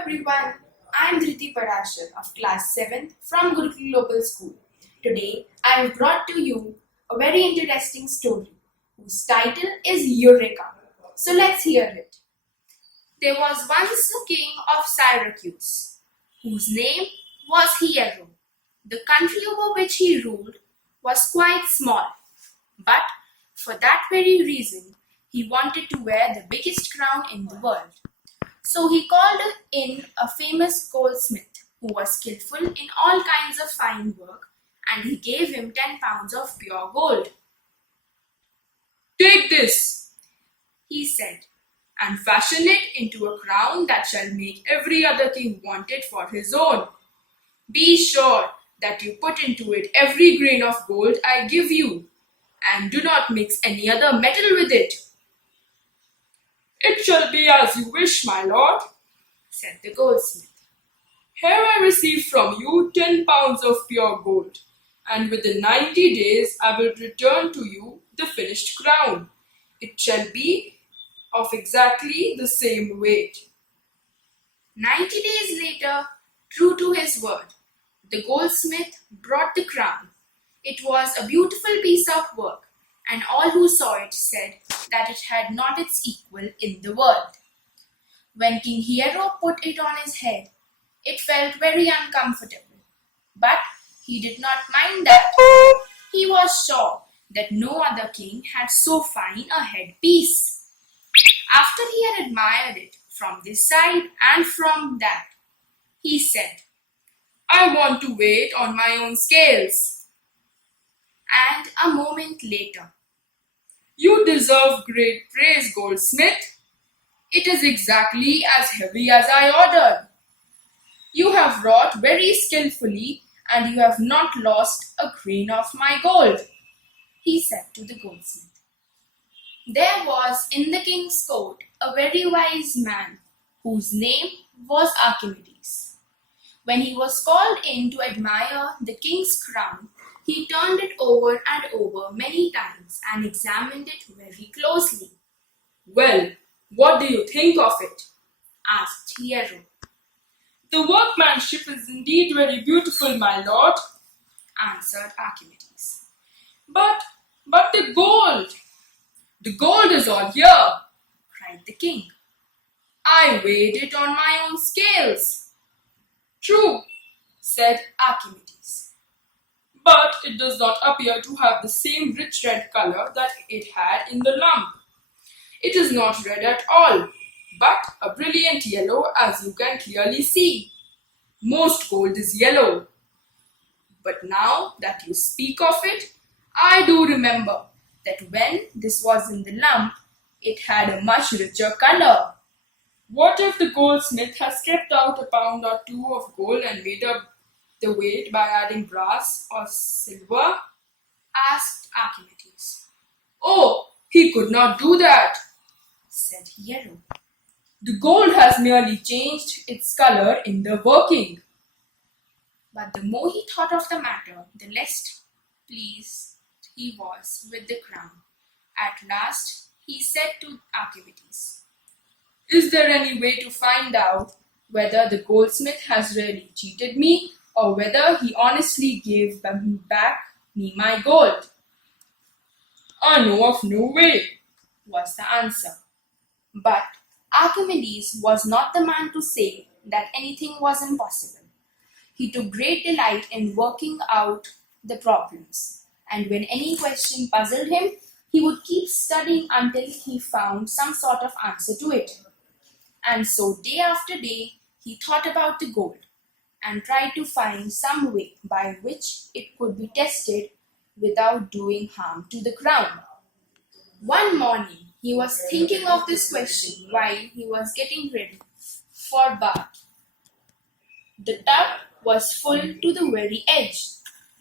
everyone, I am Dhriti Parashar of class 7 from Gurukul Global School. Today I have brought to you a very interesting story whose title is Eureka. So let's hear it. There was once a king of Syracuse whose name was Hiero. The country over which he ruled was quite small, but for that very reason he wanted to wear the biggest crown in the world. So he called in a famous goldsmith who was skillful in all kinds of fine work, and he gave him 10 pounds of pure gold. "Take this," He said, "and fashion it into a crown that shall make every other king want it for his own. Be sure that you put into it every grain of gold I give you, and do not mix any other metal with it." "It shall be as you wish, my lord," said the goldsmith. "Here I receive from you 10 pounds of pure gold, and within 90 days I will return to you the finished crown. It shall be of exactly the same weight." 90 days later, true to his word, the goldsmith brought the crown. It was a beautiful piece of work, and all who saw it said that it had not its equal in the world. When King Hiero put it on his head, it felt very uncomfortable, but he did not mind that. He was sure that no other king had so fine a headpiece. After he had admired it from this side and from that, he said, "I want to weigh it on my own scales." And a moment later, "You deserve great praise, goldsmith. It is exactly as heavy as I ordered. You have wrought very skillfully, and you have not lost a grain of my gold," he said to the goldsmith. There was in the king's court a very wise man whose name was Archimedes. When he was called in to admire the king's crown, he turned it over and over many times and examined it very closely. "Well, what do you think of it?" Asked Hiero. "The workmanship is indeed very beautiful, my lord," Answered Archimedes. But the gold! The gold is all here!" Cried the king. "I weighed it on my own scales." "True," said Archimedes, "but it does not appear to have the same rich red color that it had in the lump. It is not red at all, but a brilliant yellow, as you can clearly see. Most gold is yellow. But now that you speak of it, I do remember that when this was in the lump, it had a much richer color. What if the goldsmith has kept out a pound or two of gold and made up the weight by adding brass or silver?" Asked Archimedes. "Oh, he could not do that," Said Hiero. "The gold has merely changed its color in the working." But the more he thought of the matter, the less pleased he was with the crown. At last he said to Archimedes, "Is there any way to find out whether the goldsmith has really cheated me or whether he honestly gave back me my gold?" "I know of no way," was the answer. But Archimedes was not the man to say that anything was impossible. He took great delight in working out the problems, and when any question puzzled him, he would keep studying until he found some sort of answer to it. And so day after day, he thought about the gold and tried to find some way by which it could be tested without doing harm to the crown. One morning, he was thinking of this question while he was getting ready for bath. The tub was full to the very edge,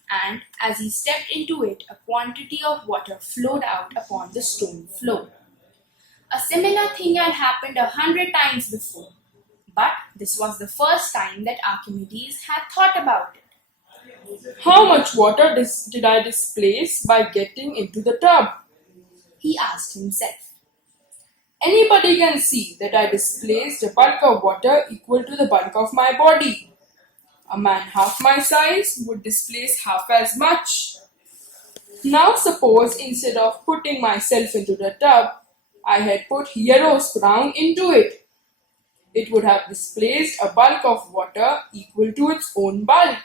and as he stepped into it, a quantity of water flowed out upon the stone floor. A similar thing had happened 100 times before, but this was the first time that Archimedes had thought about it. "How much water did I displace by getting into the tub?" He asked himself. Anybody can see that I displaced a bulk of water equal to the bulk of my body. A man half my size would displace half as much. Now suppose instead of putting myself into the tub, I had put hero's crown into it. It would have displaced a bulk of water equal to its own bulk.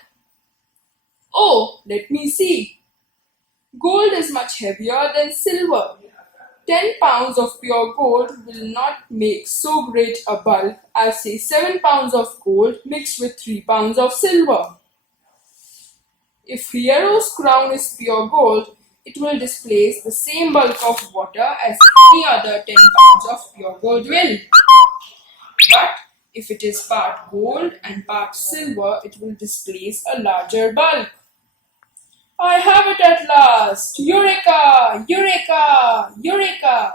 Oh, let me see. Gold is much heavier than silver. 10 pounds of pure gold will not make so great a bulk as say 7 pounds of gold mixed with 3 pounds of silver. If Hero's crown is pure gold, it will displace the same bulk of water as any other 10 pounds of pure gold will. But if it is part gold and part silver, it will displace a larger bulk. I have it at last! Eureka! Eureka! Eureka!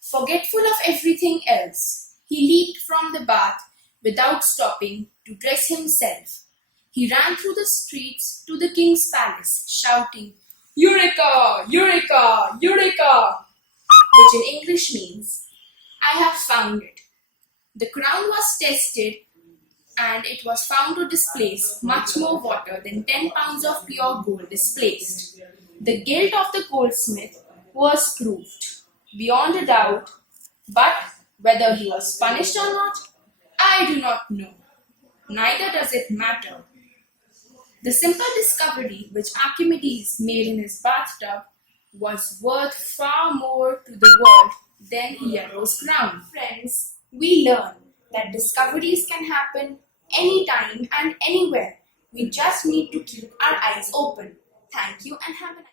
Forgetful of everything else, he leaped from the bath without stopping to dress himself. He ran through the streets to the king's palace, shouting, Eureka! Eureka! Eureka! which in English means, I have found it. The crown was tested and it was found to displace much more water than 10 pounds of pure gold displaced. The guilt of the goldsmith was proved beyond a doubt, but whether he was punished or not, I do not know. Neither does it matter. The simple discovery which Archimedes made in his bathtub was worth far more to the world than Hero's crown. Friends, we learn that discoveries can happen anytime and anywhere. We just need to keep our eyes open. Thank you and have a nice day.